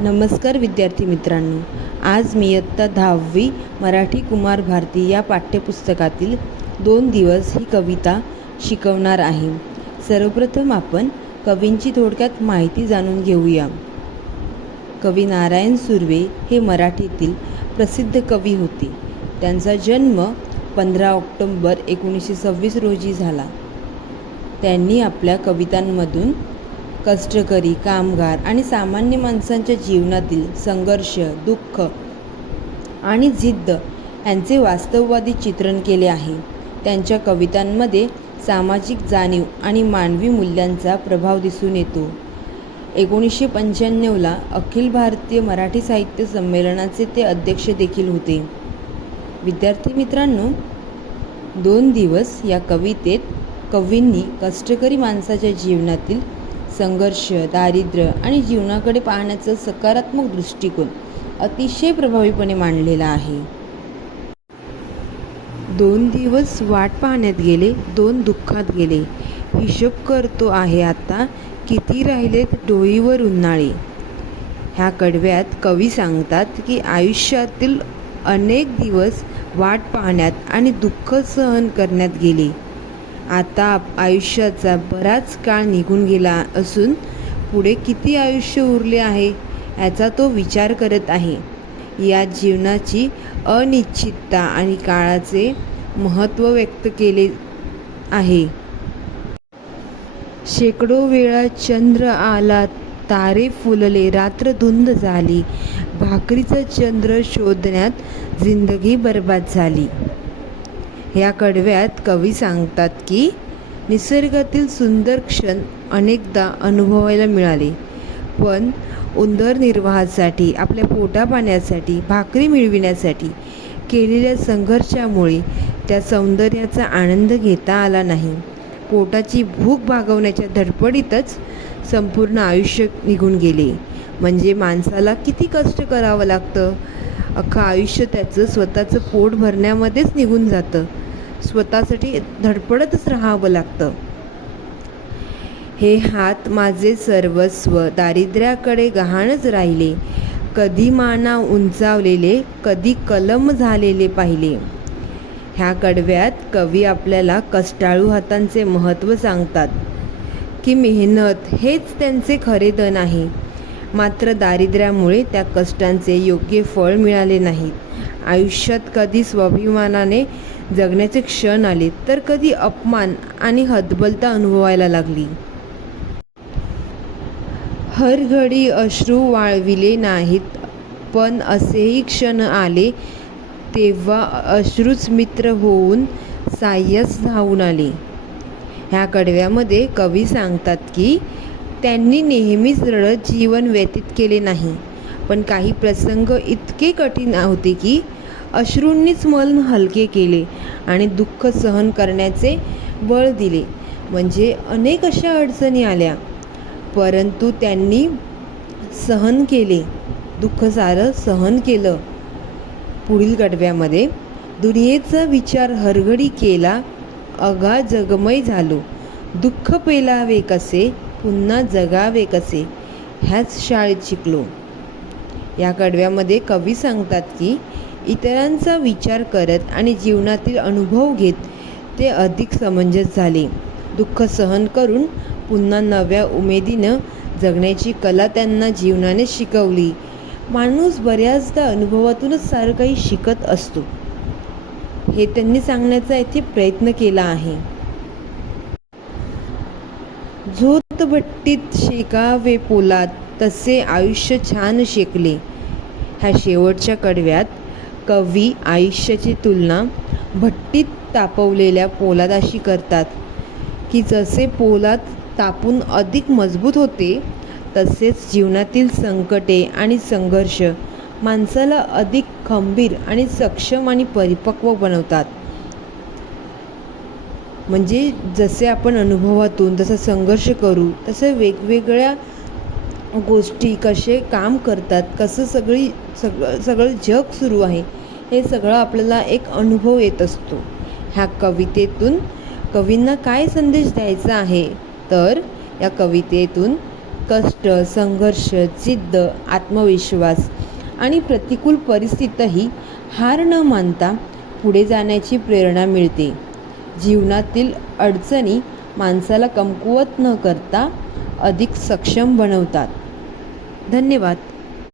नमस्कार विद्यार्थी मित्रांनो, आज मी इयत्ता 10वी मराठी कुमार भारती या पाठ्यपुस्तकातील 2 दिवस ही कविता शिकवणार आहे. सर्वप्रथम आपण कवींची थोडक्यात माहिती जाणून घेऊया. कवी नारायण सुर्वे हे मराठीतील प्रसिद्ध कवी होते. त्यांचा जन्म 15 ऑक्टोबर 1926 रोजी झाला. त्यांनी आपल्या कवितांमधून कष्टकरी, कामगार आणि सामान्य माणसांच्या जीवनातील संघर्ष, दुःख आणि जिद्द यांचे वास्तववादी चित्रण केले आहे. त्यांच्या कवितांमध्ये सामाजिक जाणीव आणि मानवी मूल्यांचा प्रभाव दिसून येतो. 1995ला अखिल भारतीय मराठी साहित्य संमेलनाचे ते अध्यक्ष देखील होते. विद्यार्थी मित्रांनो, 2 दिवस या कवितेत कवींनी कष्टकरी माणसाच्या जीवनातील संघर्ष, दारिद्र्य आणि जीवनाकडे पाहण्याचा सकारात्मक दृष्टिकोन अतिशय प्रभावीपणे मांडलेला आहे. 2 दिवस वाट पाहण्यात गेले, 2 दुःखात गेले. हिशोब करतो आहे आता, किती राहिलेत डोईवर उन्हाळे. ह्या कडव्यात कवी सांगतात की आयुष्यातील अनेक दिवस वाट पाहण्यात आणि दुःख सहन करण्यात गेले. आता आयुष्याचा बराच काळ निघून गेला असून पुढे किती आयुष्य उरले आहे याचा तो विचार करत आहे. या जीवनाची अनिश्चितता आणि काळाचे महत्त्व व्यक्त केले आहे. शेकडो वेळा चंद्र आला, तारे फुलले, रात्र धुंद झाली, भाकरीचा चंद्र शोधण्यात जिंदगी बर्बाद झाली. ह्या कडव्यात कवी सांगतात की निसर्गातील सुंदर क्षण अनेकदा अनुभवायला मिळाले, पण उदरनिर्वाहासाठी, आपल्या पोटापाण्यासाठी, भाकरी मिळविण्यासाठी केलेल्या संघर्षामुळे त्या सौंदर्याचा आनंद घेता आला नाही. पोटाची भूक भागवण्याच्या धडपडीतच संपूर्ण आयुष्य निघून गेले. म्हणजे माणसाला किती कष्ट करावं लागतं. अख्खं आयुष्य त्याचं स्वतःचं पोट भरण्यामध्येच निघून जातं. स्वतःसाठी धडपडतच राहावं लागतं. हे हात माझे सर्वस्व, दारिद्र्याकडे गहाणच राहिले, कधी माना उंचावलेले, कधी कलम झालेले पाहिले. ह्या कडव्यात कवी आपल्याला कष्टाळू हातांचे महत्त्व सांगतात की मेहनत हेच त्यांचे खरे धन आहे. मात्र दारिद्र्यामुळे त्या कष्टांचे योग्य फळ मिळाले नाहीत. आयुष्यात कधी स्वाभिमानाने जगण्याचे क्षण आले, तर कधी अपमान आणि हतबलता अनुभवायला लागली. हर घडी अश्रू वाळविले नाहीत, पण असेही क्षण आले तेव्हा अश्रूच मित्र होऊन साह्यास धावून आले. ह्या कडव्यामध्ये कवी सांगतात की त्यांनी नेहमीच रडत जीवन व्यतीत केले नाही, पण काही प्रसंग इतके कठीण होते की अश्रूंनीच मन हलके केले आणि दुःख सहन करण्याचे बळ दिले. म्हणजे अनेक अशा अडचणी आल्या, परंतु त्यांनी सहन केले, दुःख सारं सहन केलं. पुढील कडव्यामध्ये दुनियेचा विचार हरघडी केला, अगा जगमय झालो, दुःख पेलावे कसे, पुन्हा जगावे कसे, ह्याच शाळेत शिकलो. या कडव्यामध्ये कवी सांगतात की इतरांचा विचार करत आणि जीवनातील अनुभव घेत ते अधिक समंजस झाले. दुःख सहन करून पुन्हा नव्या उमेदीनं जगण्याची कला त्यांना जीवनाने शिकवली. माणूस बऱ्याचदा अनुभवातूनच सारं काही शिकत असतो, हे त्यांनी सांगण्याचा इथे प्रयत्न केला आहे. झोत भट्टीत शेकावे पोलाद, तसे आयुष्य छान शेकले. ह्या शेवटच्या कडव्यात कवी आयुष्याची तुलना भट्टीत तापवलेल्या पोलादाशी करतात की जसे पोलाद तापून अधिक मजबूत होते, तसेच जीवनातील संकटे आणि संघर्ष माणसाला अधिक खंबीर आणि सक्षम आणि परिपक्व बनवतात. म्हणजे जसे आपण अनुभवातून जसा संघर्ष करू, तसे वेगवेगळ्या गोष्टी कसे काम करतात, कसं सगळं जग सुरू आहे, हे सगळं आपल्याला एक अनुभव येत असतो. ह्या कवितेतून कवींना काय संदेश द्यायचा आहे, तर या कवितेतून कष्ट, संघर्ष, जिद्द, आत्मविश्वास आणि प्रतिकूल परिस्थितीतही हार न मानता पुढे जाण्याची प्रेरणा मिळते. जीवनातील अडचणी माणसाला कमकुवत न करता अधिक सक्षम बनवतात. धन्यवाद.